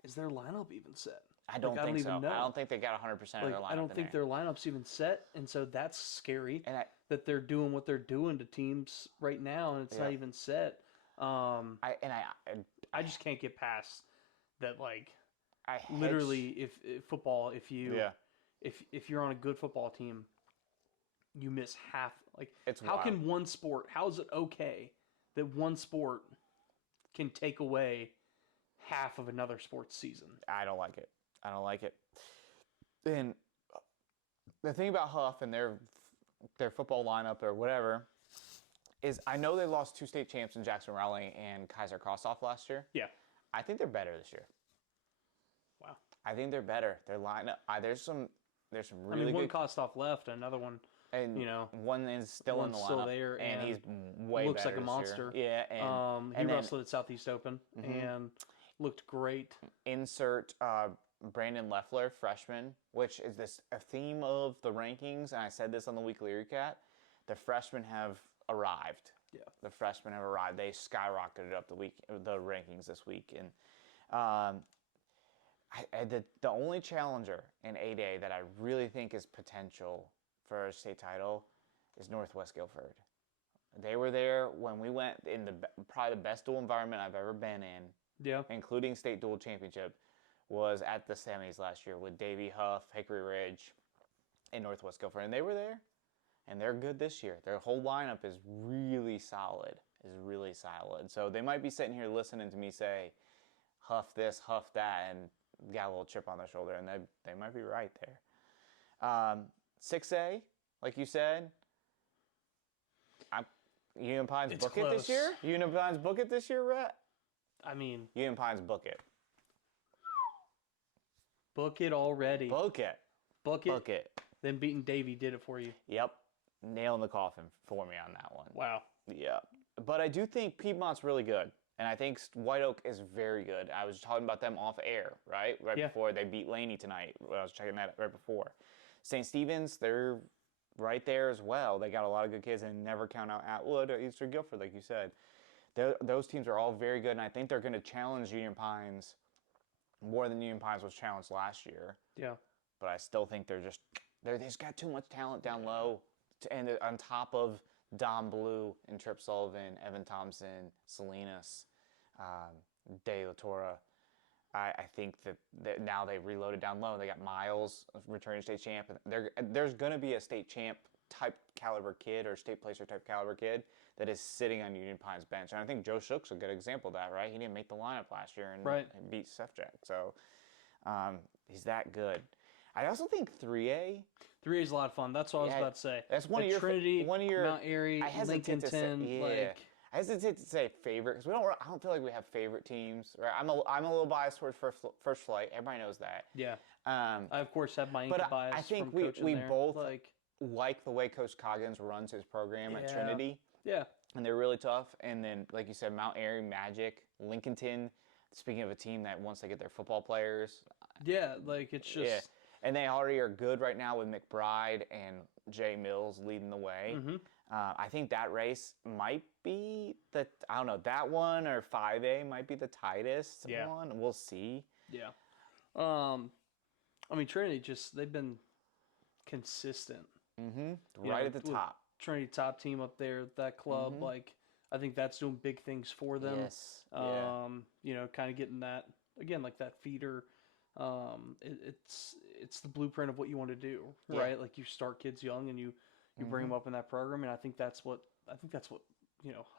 is their lineup even set? I don't think so. I don't think they got 100% of their lineup. I don't think their lineup's even set, and so that's scary that they're doing what they're doing to teams right now, and it's not even set. I just can't get past that. Like, literally, if football, if you're on a good football team, you miss half. Like, how can one sport? How is it okay that one sport can take away half of another sport's season? I don't like it. And the thing about Huff and their football lineup or whatever is I know they lost 2 state champs in Jackson Rowley and Kaiser Krossoff last year. Yeah. I think they're better this year. Wow. I think they're better. Their lineup, there's some really good. One Krossoff left, another one, and one is still in the lineup, still there, and he's way looks better like a monster. Year. Yeah, and he wrestled at Southeast Open and looked great. Insert Brandon Leffler, freshman, which is a theme of the rankings, and I said this on the weekly recap. The freshmen have arrived. Yeah, the freshmen have arrived. They skyrocketed up the rankings this week, and the only challenger in 8A that I really think is potential for a state title is Northwest Guilford. They were there when we went in probably the best dual environment I've ever been in. Yeah, including state dual championship, was at the semis last year with Davey, Huff, Hickory Ridge, and Northwest Guilford. And they were there, and they're good this year. Their whole lineup is really solid, So they might be sitting here listening to me say, Huff this, Huff that, and got a little chip on their shoulder, and they might be right there. 6A, like you said, Union Pines book it this year? Union Pines book it this year, Rhett? I mean... Union Pines book it. Book it already. Book it. Then beating Davey did it for you. Yep. Nail in the coffin for me on that one. Wow. Yeah. But I do think Piedmont's really good. And I think White Oak is very good. I was talking about them off air, right? Before they beat Laney tonight. I was checking that right before. St. Stephen's, they're right there as well. They got a lot of good kids, and never count out Atwood or Easter Guilford, like you said. Those teams are all very good, and I think they're going to challenge Union Pines more than Union Pines was challenged last year. Yeah. But I still think they just got too much talent down low, and on top of Dom Blue and Trip Sullivan, Evan Thompson, Salinas, De La Torre. I think that now they've reloaded down low. They got Miles, returning state champ. There's going to be a state champ type caliber kid or state placer type caliber kid that is sitting on Union Pine's bench. And I think Joe Shook's a good example of that, right? He didn't make the lineup last year and beat Sefjack. So he's that good. I also think 3A. 3A is a lot of fun. That's what I was about to say. That's one of your Trinity, Mount Airy, Lincolnton. I hesitate to say favorite because I don't feel like we have favorite teams. Right? I'm a little biased towards First Flight. Everybody knows that. Yeah. I of course have my bias. But I think we both like the way Coach Coggins runs his program at Trinity. Yeah. And they're really tough. And then, like you said, Mount Airy, Magic, Lincolnton. Speaking of a team that once they get their football players. Yeah, it's just. Yeah. And they already are good right now with McBride and Jay Mills leading the way. Mm-hmm. I think that race might be that one or 5A might be the tightest one. We'll see. Yeah. Trinity they've been consistent. Mm-hmm. Right at the top. Trinity top team up there, that club, mm-hmm. I think that's doing big things for them. Yes. Kind of getting that, again, that feeder. It's the blueprint of what you want to do, right? You start kids young and you bring them up in that program, and I think that's what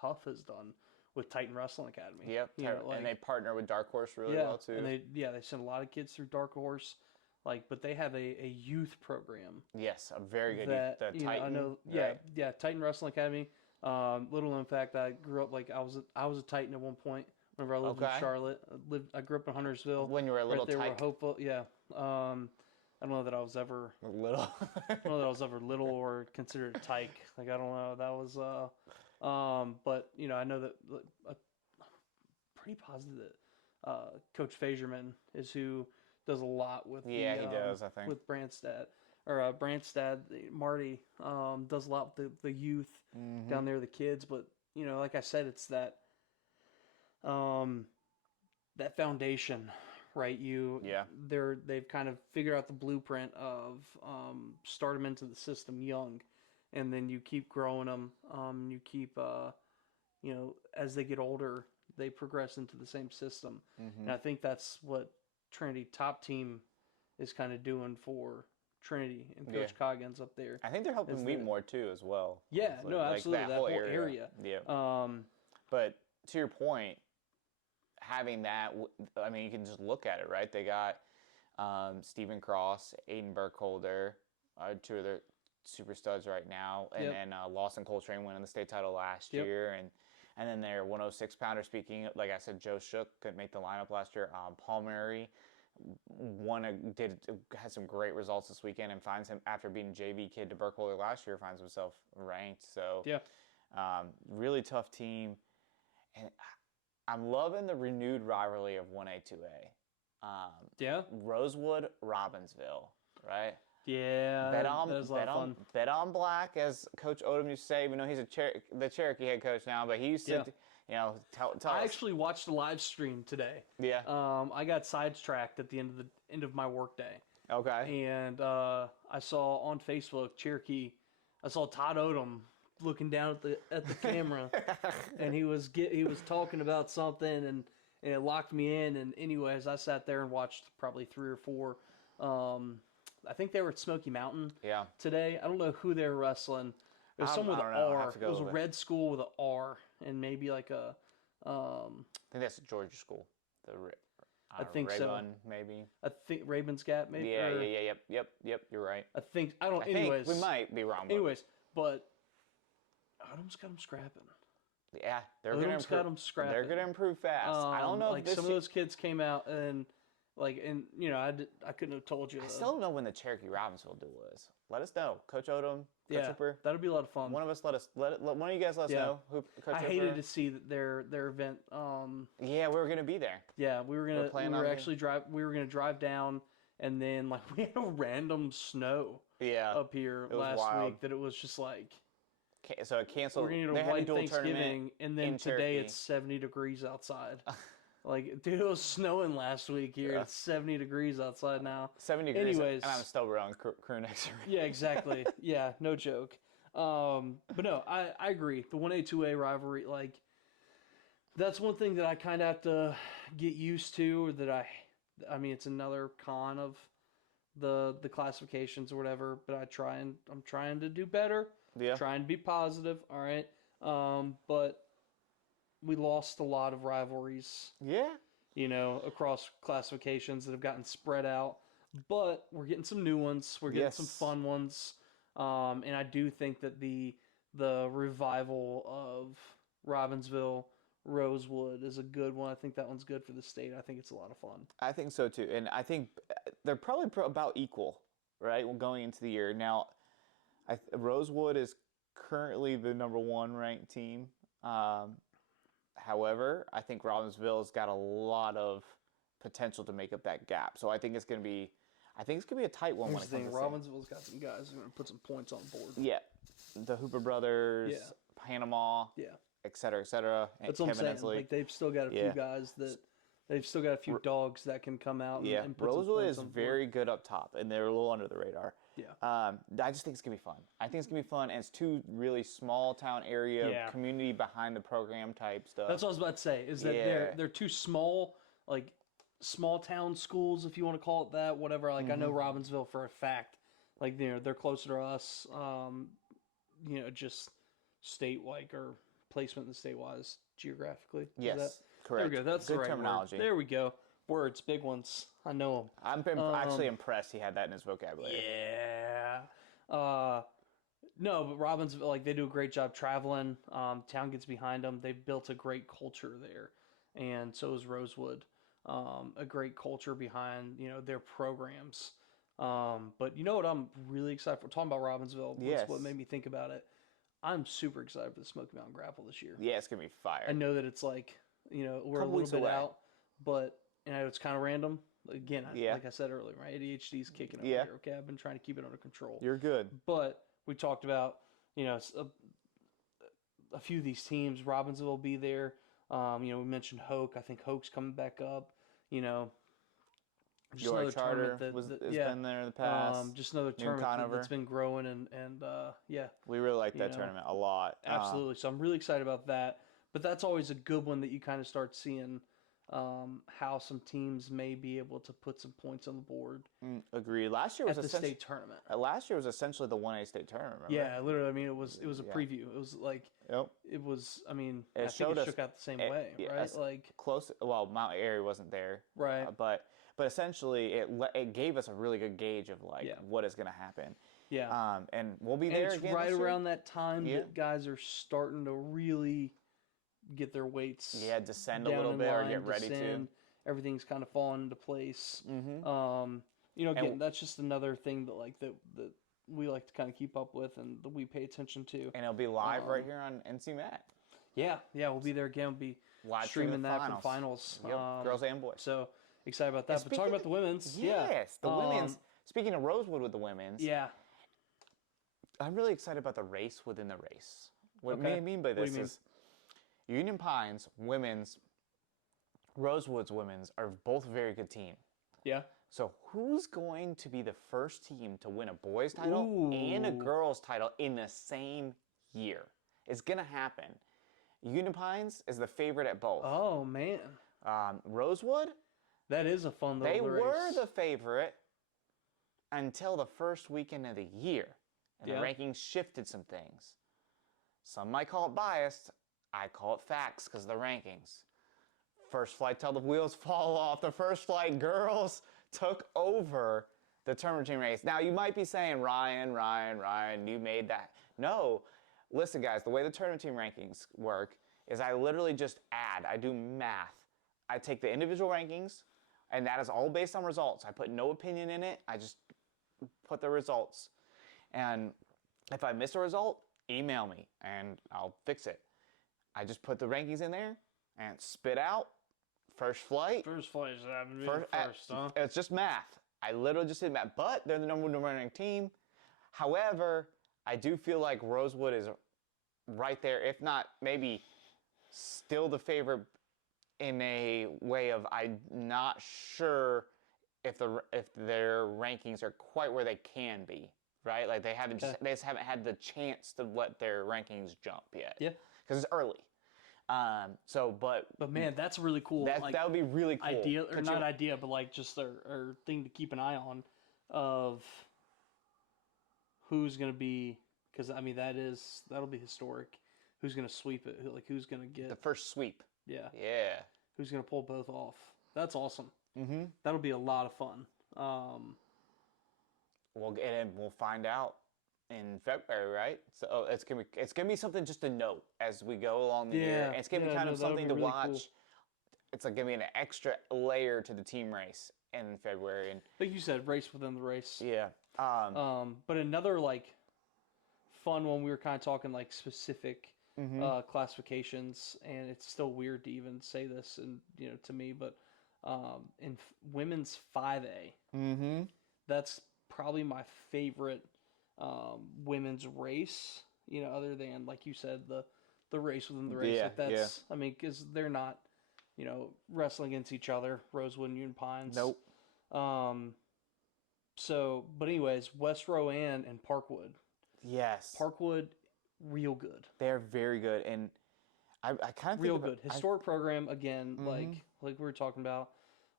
Huff has done with Titan Wrestling Academy. Yep, and they partner with Dark Horse really well too. And they send a lot of kids through Dark Horse, but they have a youth program. Yes, a very good That Titan. I know. Right? Yeah, Titan Wrestling Academy. Little known fact, I grew up I was a Titan at one point. Whenever I lived in Charlotte, I grew up in Huntersville. When you were a little right there, tyke. Hopeful, yeah. I don't know that I was ever little. I don't know that I was ever little or considered a tyke. Like I don't know. That was but I know that pretty positive that Coach Fagerman is who does a lot with he does, I think, with Brandstad or Brandstad. Marty does a lot with the youth down there, the kids. But like I said, it's that that foundation, right? They've kind of figured out the blueprint of start them into the system young, and then you keep growing them. You keep as they get older, they progress into the same system. And I think that's what Trinity Top Team is kind of doing for Trinity and Coach Coggins up there. I think they're helping Wheatmore too as well. Yeah, no, absolutely. That whole area. Yeah. But to your point, having that, I mean, you can just look at it, right? They got Stephen Cross, Aiden Burkholder, two of their super studs right now, and then Lawson Coltrane winning the state title last year, and then their 106 pounder. Speaking, like I said, Joe Shook couldn't make the lineup last year. Paul Murray had some great results this weekend, and finds him after being JV kid to Burkholder last year, finds himself ranked. So really tough team, and I'm loving the renewed rivalry of 1A, 2A. Rosewood, Robbinsville, right? Yeah, that was a lot of fun. Bet on black, as Coach Odom used to say. We know he's the Cherokee head coach now, but he used to, tell us. I actually watched the live stream today. Yeah. I got sidetracked at the end of my workday. Okay. And I saw on Facebook Cherokee. I saw Todd Odom looking down at the camera, and he was talking about something, and it locked me in. And anyways, I sat there and watched probably 3 or 4. I think they were at Smoky Mountain today. I don't know who they were wrestling. It was someone with an R. It was a red school with an R, and maybe like a. I think that's a Georgia school. I think Raybun, so. Maybe. I think Raven's Gap, maybe. Yep. You're right. I think anyways, we might be wrong. Anyways, but Odom's got them scrapping. Yeah, they're gonna improve. Got them scrapping. They're gonna improve fast. I don't know if some of those kids came out and. I couldn't have told you. I still don't know when the Cherokee Robbinsville duel is. Let us know, Coach Odom, Coach Hooper. That'd be a lot of fun. One of us one of you guys let us know. Coach I hated to see that their event. Yeah, we were gonna be there. Yeah, we were gonna drive down, and then we had a random snow. Up here last week that it was just like. So it canceled. We're gonna get a white Thanksgiving, and then today it's 70 degrees outside. Dude, it was snowing last week here. It's 70 degrees outside now. 70 degrees. Anyways, and I'm still around crew next year. Yeah, exactly. Yeah, no joke. But no, I agree. The 1A, 2A rivalry, that's one thing that I kind of have to get used to, or that I mean, it's another con of the classifications or whatever, but I'm trying to do better. Yeah. Trying to be positive, all right? But we lost a lot of rivalries. Yeah. Across classifications that have gotten spread out. But we're getting some new ones. We're getting some fun ones. And I do think that the revival of Robbinsville, Rosewood is a good one. I think that one's good for the state. I think it's a lot of fun. I think so too. And I think they're probably about equal, right, going into the year. Now, Rosewood is currently the number 1 ranked team. However, I think Robbinsville's got a lot of potential to make up that gap. So I think it's going to be a tight one. Here's the thing, Robbinsville's got some guys who are going to put some points on the board. Yeah. The Hooper brothers, Panama, et cetera, et cetera. That's what I'm saying. They've still got a few guys that they've still got a few dogs that can come out and put some Rosewood points is on the very board. good up top, and they're a little under the radar. Yeah. I just think it's going to be fun. I think it's going to be fun, and it's 2 really small town area, community behind the program type stuff. That's what I was about to say, is that they're 2 small, small town schools, if you want to call it that, whatever. I know Robbinsville for a fact. They're closer to us, just state, or placement in the state-wise geographically. Yes, correct. There we go. That's good the right terminology. word. There we go. Words, big ones. I know them. I'm actually impressed he had that in his vocabulary. Yeah. No, but Robbinsville, like, they do a great job traveling. Town gets behind them. They've built a great culture there, and so is Rosewood. A great culture behind their programs. But you know what I'm really excited for? Talking about Robbinsville, Yes. what made me think about it. I'm super excited for the Smoky Mountain Grapple this year. Yeah, it's gonna be fire. I know that it's like we're a little bit out, but it's kind of random. Again, like I said earlier, my ADHD is kicking over here. Okay, I've been trying to keep it under control. You're good. But we talked about a few of these teams. Robbinsville will be there. We mentioned Hoke. I think Hoke's coming back up. Just another Charter tournament has been there in the past. Just another tournament that's been growing, and we really like that tournament a lot. Absolutely. So I'm really excited about that. But that's always a good one that you kind of start seeing how some teams may be able to put some points on the board. Agreed. Last year was at the state tournament. Last year was essentially the 1A state tournament. Remember? Yeah, literally. I mean, it was a preview. It was like it was. I mean, I think it shook out the same way, right? Like close. Well, Mount Airy wasn't there, right? But essentially, it gave us a really good gauge of what is going to happen. Yeah. And we'll be there again. It's right around that time that guys are starting to really get their weights descend a little bit or get ready to. Everything's kind of falling into place. Again, that's just another thing that we like to kind of keep up with and that we pay attention to. And it'll be live right here on NCMAT. Yeah, we'll be there again. We'll be live streaming that from finals. Girls and boys. So excited about that. But talking about the women's. Yes, the women's. Speaking of Rosewood with the women's. Yeah. I'm really excited about the race within the race. What I mean by this is Union Pines women's, Rosewood's women's are both a very good team. Yeah. So who's going to be the first team to win a boys title and a girls title in the same year? It's going to happen. Union Pines is the favorite at both. Oh, man. Rosewood? That is a fun little race. They were the favorite until the first weekend of the year. And the rankings shifted some things. Some might call it biased. I call it facts because of the rankings. First flight till the wheels fall off. The first flight girls took over the tournament team race. Now, you might be saying, Ryan, you made that. No. Listen, guys, the way the tournament team rankings work is I literally just add. I do math. I take the individual rankings, and that is all based on results. I put no opinion in it. I just put the results. And if I miss a result, email me, and I'll fix it. I just put the rankings in there and spit out first flight. First flight is happening to be first, huh? It's just math. I literally just did math. But they're the number one ranked team. However, I do feel like Rosewood is right there, if not maybe still the favorite in a way of I'm not sure if their rankings are quite where they can be. Right? Like they just haven't had the chance to let their rankings jump yet. Yeah. Because it's early. But man, that's really cool. That would be really cool. Idea, or not idea, but like just our thing to keep an eye on of who's going to be, because I mean that'll be historic. Who's going to sweep it? Like who's going to get the first sweep? Yeah. Yeah. Who's going to pull both off? That's awesome. Mm-hmm. That'll be a lot of fun. We'll find out in February, right? So it's gonna be something just to note as we go along the year. And it's gonna be kind of something to watch. Cool. It's like gonna be an extra layer to the team race in February. And like you said, race within the race. Yeah. But another like fun one, we were kind of talking like specific classifications, and it's still weird to even say this, and to me, but in women's 5A, that's probably my favorite women's race, other than, like you said, the race within the race. I mean, because they're not, wrestling against each other, Rosewood and Union Pines. Nope. But anyways, West Rowan and Parkwood. Yes. Parkwood, real good. They're very good, and I kind of real good. Historic program again, like we were talking about.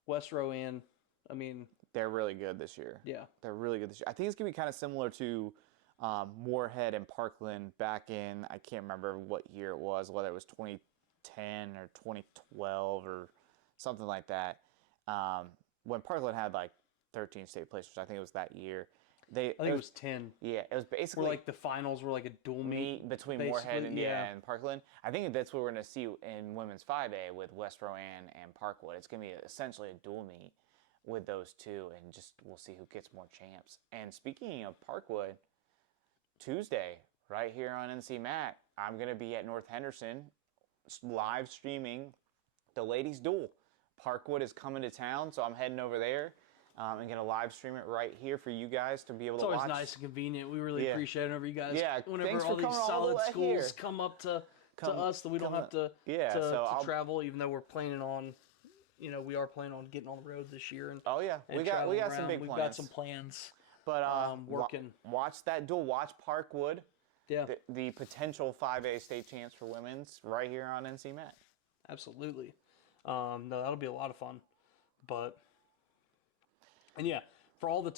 West Rowan, I mean, they're really good this year. Yeah. They're really good this year. I think it's going to be kind of similar to Moorhead and Parkland back in, I can't remember what year it was, whether it was 2010 or 2012 or something like that. When Parkland had like 13 state placers, I think it was that year. I think it was 10. Yeah, it was basically where like the finals were like a dual meet between basically, Moorhead and yeah. and Parkland. I think that's what we're going to see in women's 5A with West Rowan and Parkwood. It's going to be essentially a dual meet with those two, and just we'll see who gets more champs. And speaking of Parkwood, Tuesday, right here on NC Matt, I'm going to be at North Henderson live streaming the ladies' duel. Parkwood is coming to town, so I'm heading over there. And going to live stream it right here for you guys to be able to watch. It's always nice and convenient. We really appreciate it whenever you guys, whenever thanks all for these solid schools here. come up to us that we don't have to travel, even though we're planning on, we are planning on getting on the road this year. And, we got some big plans. We've got some plans. But working. Watch that duel. Watch Parkwood. Yeah. The potential 5A state champs for women's right here on NC Matt. Absolutely. No, that'll be a lot of fun. And yeah, for all the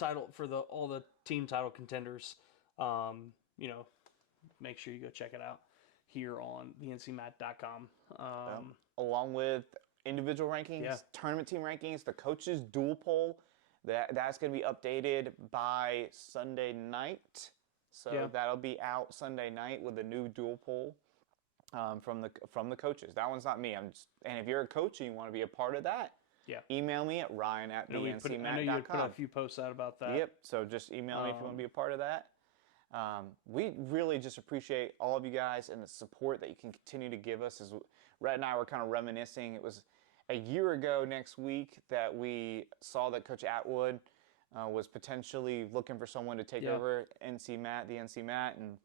team title contenders, make sure you go check it out here on thencmat.com. Along with individual rankings, tournament team rankings, the coaches dual poll, that's going to be updated by Sunday night. So that'll be out Sunday night with a new dual poll from the coaches. That one's not me. And if you're a coach and you want to be a part of that, email me at ryan@thencmat.com. I know you put a few posts out about that. Yep. So just email me if you want to be a part of that. We really just appreciate all of you guys and the support that you can continue to give us. As Rhett and I were kind of reminiscing, it was a year ago next week that we saw that Coach Atwood was potentially looking for someone to take over the NC Matt, and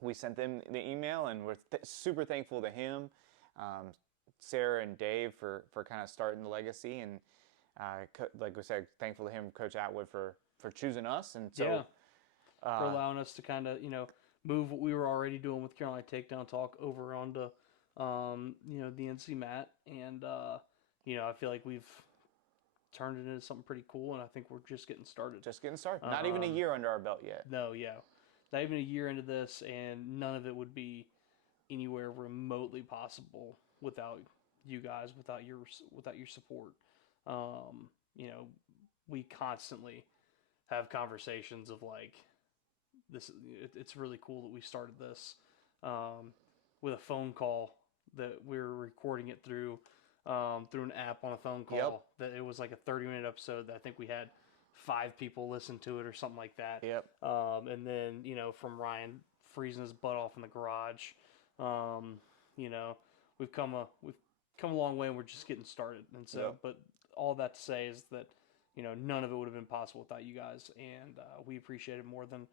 we sent them the email, and we're super thankful to him, Sarah and Dave for kind of starting the legacy, and like we said, thankful to him, Coach Atwood, for choosing us, and so for allowing us to kind of move what we were already doing with Carolina Takedown Talk over onto the NC Matt, and I feel like we've turned it into something pretty cool, and I think we're just getting started. Not even a year under our belt yet. No, not even a year into this, and none of it would be anywhere remotely possible without you guys, without your support. We constantly have conversations of like, this. It's really cool that we started this with a phone call that we were recording it through an app on a phone call. That it was like a 30-minute episode that I think we had 5 people listen to it or something like that. And then from Ryan freezing his butt off in the garage, we've come a long way, and we're just getting started. And so, but all that to say is that none of it would have been possible without you guys, and we appreciate it more than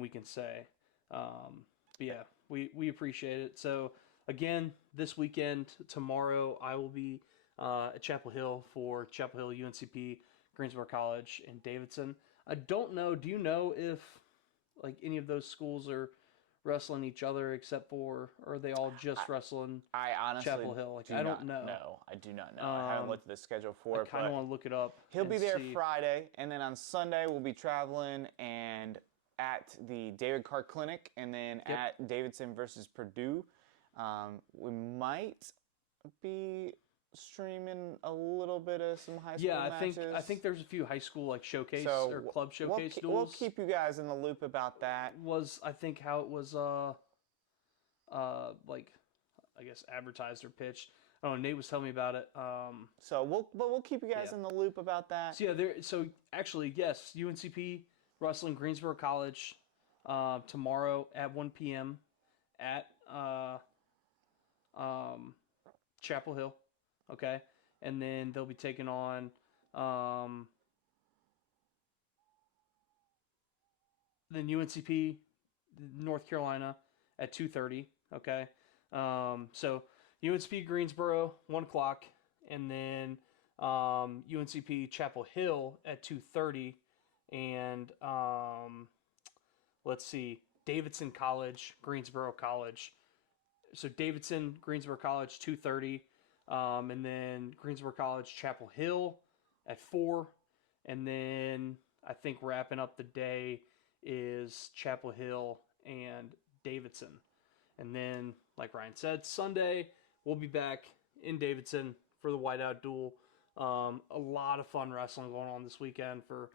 we can say. But yeah, we appreciate it. So again, this weekend, tomorrow, I will be at Chapel Hill for Chapel Hill, UNCP, Greensboro College, and Davidson. I don't know. Do you know if like any of those schools are wrestling each other, except for, or are they all just wrestling I honestly Chapel Hill? Like, I don't know. No, I do not know. I haven't looked at the schedule for it. I kind of want to look it up. He'll be there Friday, and then on Sunday we'll be traveling and at the David Carr Clinic, and then at Davidson versus Purdue. We might be streaming a little bit of some high school matches. I think there's a few high school like showcase or club showcase duels. We'll keep you guys in the loop about that. Was I think how it was like I guess advertised or pitched. I don't know, Nate was telling me about it. We'll keep you guys in the loop about that. So actually yes, UNCP wrestling Greensboro College tomorrow at 1 p.m. at Chapel Hill. Okay, and then they'll be taking on then UNCP North Carolina at 2:30. Okay, so UNCP Greensboro 1:00, and then UNCP Chapel Hill at 2:30, and let's see, Davidson College Greensboro College. So Davidson Greensboro College 2:30. And then Greensboro College, Chapel Hill at 4. And then I think wrapping up the day is Chapel Hill and Davidson. And then, like Ryan said, Sunday we'll be back in Davidson for the Whiteout Duel. A lot of fun wrestling going on this weekend for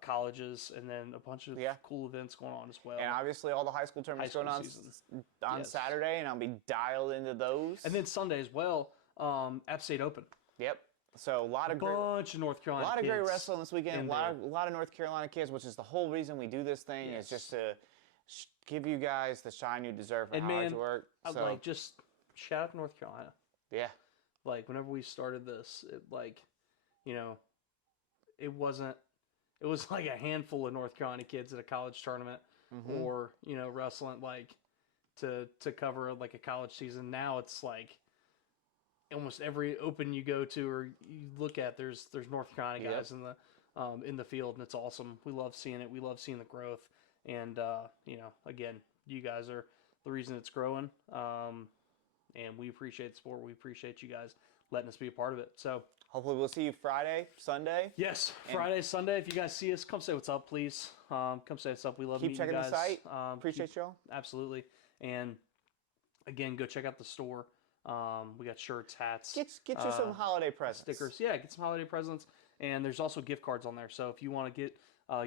colleges, and then a bunch of cool events going on as well. And obviously all the high school tournaments going on Saturday, and I'll be dialed into those. And then Sunday as well, App State Open. Yep. So a lot of bunch of North Carolina kids. A lot of great wrestling this weekend. A lot of North Carolina kids, which is the whole reason we do this thing, is just to give you guys the shine you deserve for hard work. So, like, just shout out to North Carolina. Yeah. Like, whenever we started this, it was like a handful of North Carolina kids at a college tournament or, wrestling, like, to cover, like, a college season. Now it's like almost every open you go to or you look at, there's North Carolina guys in the field, and it's awesome. We love seeing it. We love seeing the growth. And, again, you guys are the reason it's growing. And we appreciate the sport. We appreciate you guys letting us be a part of it. So hopefully we'll see you Friday, Sunday. Yes, Friday, Sunday. If you guys see us, come say what's up, please. Come say what's up. We love meeting you guys. Keep checking the site. Appreciate y'all. Absolutely. And again, go check out the store. We got shirts, hats. Get you some holiday presents. Stickers. Yeah, get some holiday presents. And there's also gift cards on there. So if you want to get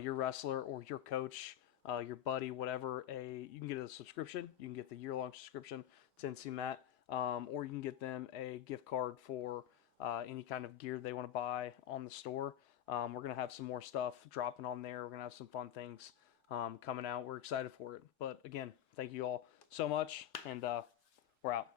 your wrestler or your coach, your buddy, whatever, you can get a subscription. You can get the year-long subscription to NC Matt. Or you can get them a gift card for any kind of gear they want to buy on the store. We're going to have some more stuff dropping on there. We're going to have some fun things coming out. We're excited for it. But again, thank you all so much, and we're out.